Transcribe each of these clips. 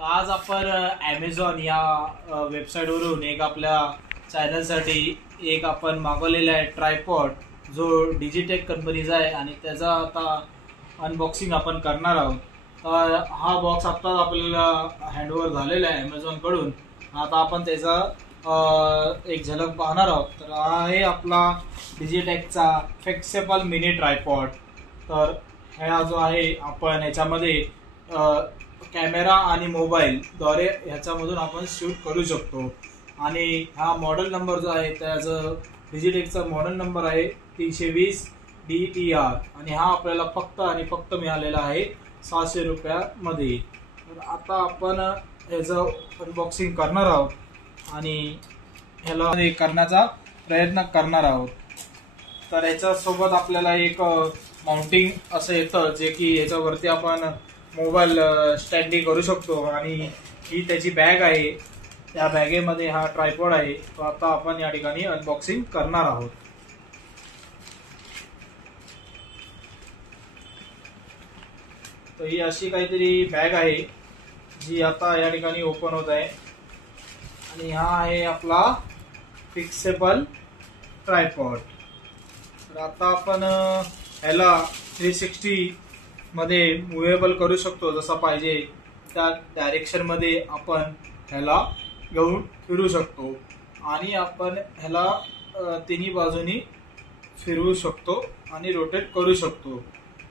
आज आपण ॲमेझॉन या वेबसाईटवरून एक आपल्या चॅनलसाठी एक आपण मागवलेला आहे ट्रायपॉड, जो डिजिटेक कंपनीचा आहे आणि त्याचा आता अनबॉक्सिंग आपण करणार आहोत. तर हा बॉक्स आता आपल्याला हँडओव्हर झालेला आहे ॲमेझॉनकडून. आता आपण त्याचा एक झलक पाहणार आहोत. तर हा आहे आपला डिजिटेकचा फ्लेक्सिबल मिनी ट्रायपॉड. तर हा जो आहे आपण याच्यामध्ये कॅमेरा आणि मोबाईलद्वारे ह्याच्यामधून आपण शूट करू शकतो. आणि हा मॉडेल नंबर जो आहे त्याचं डिजिटेकचा मॉडेल नंबर आहे 320 DTR आणि हा आपल्याला फक्त आणि फक्त मिळालेला आहे 600 रुपयामध्ये. तर आता आपण ह्याचं अनबॉक्सिंग करणार आहोत आणि ह्याला करण्याचा प्रयत्न करणार आहोत. तर ह्याच्यासोबत आपल्याला एक माउंटिंग असं येतं, जे की ह्याच्यावरती आपण मोबाईल स्टँडिंग करू शकतो. आणि ही त्याची बॅग आहे, त्या बॅगेमध्ये हा ट्रायपॉड आहे. तो आता आपण या ठिकाणी अनबॉक्सिंग करणार आहोत. तर ही अशी काहीतरी बॅग आहे जी आता या ठिकाणी ओपन होत आहे. आणि हा आहे आपला फिक्सेबल ट्रायपॉड. तर आता आपण ह्याला 360 मध्ये मुव्हेबल करू शकतो. जसा पाहिजे त्या डायरेक्शन मध्ये आपण ह्याला घेऊन फिरू शकतो आणि आपण ह्याला तिन्ही बाजूनी फिरवू शकतो आणि रोटेट करू शकतो.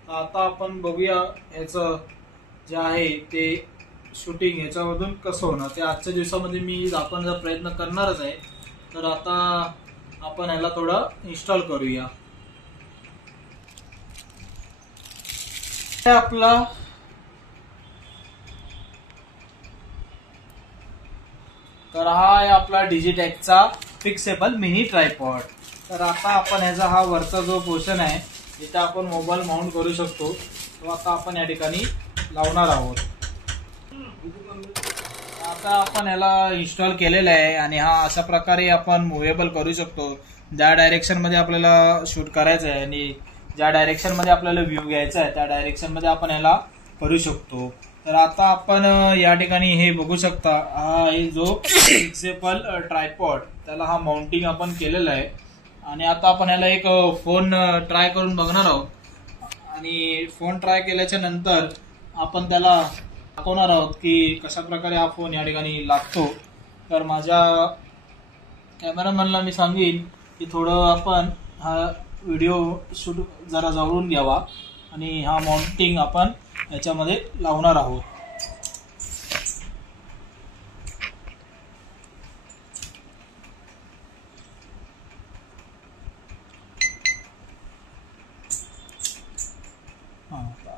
आता आपण बघूया ह्याचं जे आहे ते शूटिंग ह्याच्यामधून कसं होणार ते आजच्या दिवसामध्ये मी दाखवण्याचा प्रयत्न करणारच आहे. तर आता आपण ह्याला थोडं इन्स्टॉल करूया. आपला तर हा आहे आपला डिजिटेकचा फिक्सेबल मिनी ट्रायपॉड. तर आता आपण ह्याचा हा वरचा जो पोर्शन आहे जिथे आपण मोबाईल माउंट करू शकतो तो आता आपण या ठिकाणी लावणार आहोत. आता आपण ह्याला इन्स्टॉल केलेला आहे आणि हा अशा प्रकारे आपण मुव्हेबल करू शकतो. ज्या डायरेक्शन मध्ये आपल्याला शूट करायचं आहे आणि ज्या डायरेक्शन मध्ये आपल्याला व्ह्यू घ्यायचा आहे त्या डायरेक्शन मध्ये आपण ह्याला करू शकतो. तर आता आपण या ठिकाणी हे बघू शकता, हा आहे जो फिक्सेबल ट्रायपॉड, त्याला हा माउंटिंग आपण केलेला आहे. आणि आता आपण ह्याला एक फोन ट्राय करून बघणार आहोत. आणि फोन ट्राय केल्याच्या नंतर आपण त्याला दाखवणार आहोत की कशा प्रकारे हा फोन या ठिकाणी लागतो. तर माझ्या कॅमेरामॅनला मी सांगेन की थोडं आपण हा व्हिडिओ शूट जरा जवळून घ्यावा आणि हा माउंटिंग आपण याच्यामध्ये लावणार आहोत.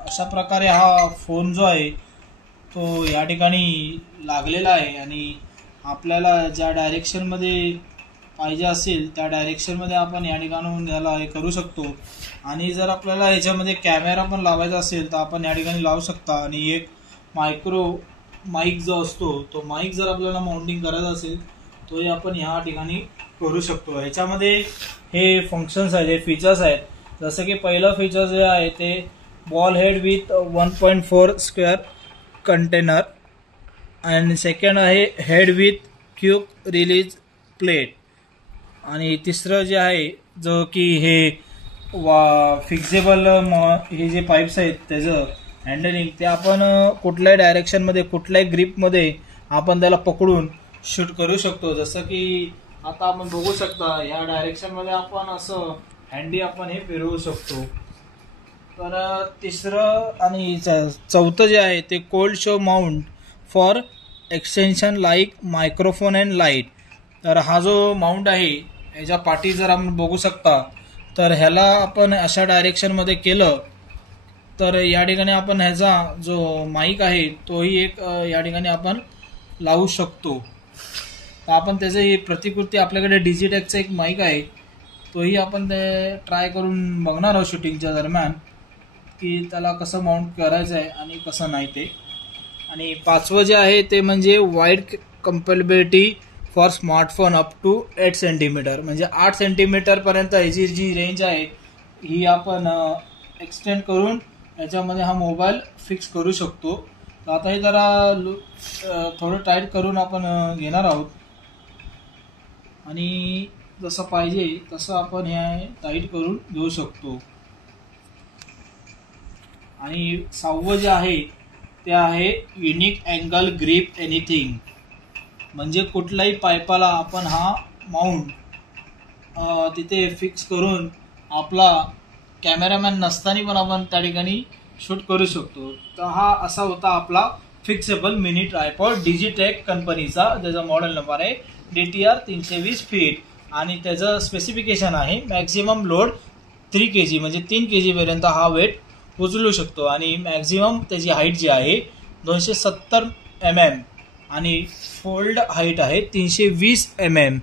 अशा प्रकारे हा फोन जो आहे तो या ठिकाणी लागलेला आहे. आणि आपल्याला ज्या डायरेक्शन मध्ये पाहिजे असेल त्या डायरेक्शन मध्ये आपण या ठिकाणी याला हे करू शकतो. आणि जर आपल्याला याच्यामध्ये कॅमेरा पण लावायचा असेल तर आपण या ठिकाणी लावू शकता. आणि एक मायक्रो माईक जो असतो तो माईक जर आपल्याला माउंटिंग करायचा असेल तोही आपण ह्या ठिकाणी करू शकतो. ह्याच्यामध्ये हे फंक्शन्स आहेत, हे फीचर्स आहेत. जसं की पहिलं फीचर जे आहे ते ball head with 1.4 square container आणि सेकंड आहे head with quick release plate. आणि तिसरं जे आहे जो की हे फिक्सेबल हे जे पाईप्स आहेत त्याचं हँडलिंग, ते आपण कुठल्याही डायरेक्शनमध्ये कुठल्याही ग्रिपमध्ये आपण त्याला पकडून शूट करू शकतो. जसं की आता आपण बघू शकता ह्या डायरेक्शनमध्ये आपण असं हँडी आपण हे फिरवू शकतो. तर तिसरं आणि चौथं जे आहे ते cold show mount for extension like microphone and light. तर हा जो माउंट आहे ह्याच्या पाठी जर आपण बघू शकता तर ह्याला आपण अशा डायरेक्शनमध्ये केलं तर या ठिकाणी आपण ह्याचा जो माईक आहे तोही एक या ठिकाणी आपण लावू शकतो. तर आपण त्याची प्रतिकृती, आपल्याकडे डिजिटेकचा एक माईक आहे तोही आपण ते ट्राय करून बघणार आहोत शूटिंगच्या दरम्यान की त्याला कसं माउंट करायचं आहे आणि कसं नाही ते. आणि पाचवं जे आहे ते म्हणजे wide compatibility for smartphone up to 8 centimetre. म्हणजे 8 सेंटीमीटर पर्यंत ह्याची जी रेंज आहे ही आपण एक्सटेंड करून याच्यामध्ये हा मोबाईल फिक्स करू शकतो. तर आता हे जरा थोडं टाईट करून आपण घेणार आहोत आणि जसं पाहिजे तसं आपण हे टाईट करून घेऊ शकतो. आणि 6वं जे आहे ते आहे युनिक अँगल ग्रिप एनिथिंग. म्हणजे कुठल्याही पाईपाला आपण हा माउंट तिथे फिक्स करून आपला कॅमेरामॅन नसताना पण आपण त्या ठिकाणी शूट करू शकतो. तर हा असा होता आपला फिक्सेबल मिनी ट्रायपॉड डिजिटेक कंपनीचा, ज्याचा मॉडेल नंबर आहे DTR 320 फीट आणि त्याचं स्पेसिफिकेशन आहे मॅक्झिमम लोड 3 kg, म्हणजे 3 kg पर्यंत हा वेट उचलू शकतो. आणि मॅक्झिमम त्याची हाईट जी आहे 270 mm आणि फोल्ड हाईट आहे 320 mm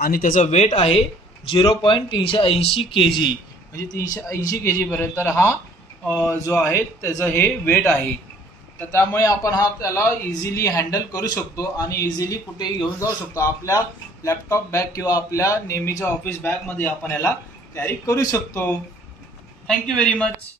आणि त्याचं वेट आहे 0.380 kg, म्हणजे 380 kg पर्यंत हा जो आहे त्याचं हे वेट आहे. तर त्यामुळे आपण त्याला इझिली हँडल करू शकतो आणि इझिली कुठेही घेऊन जाऊ शकतो. आपल्या लॅपटॉप बॅग किंवा आपल्या नेहमीच्या ऑफिस बॅगमध्ये आपण याला कॅरी करू शकतो. Thank you very much.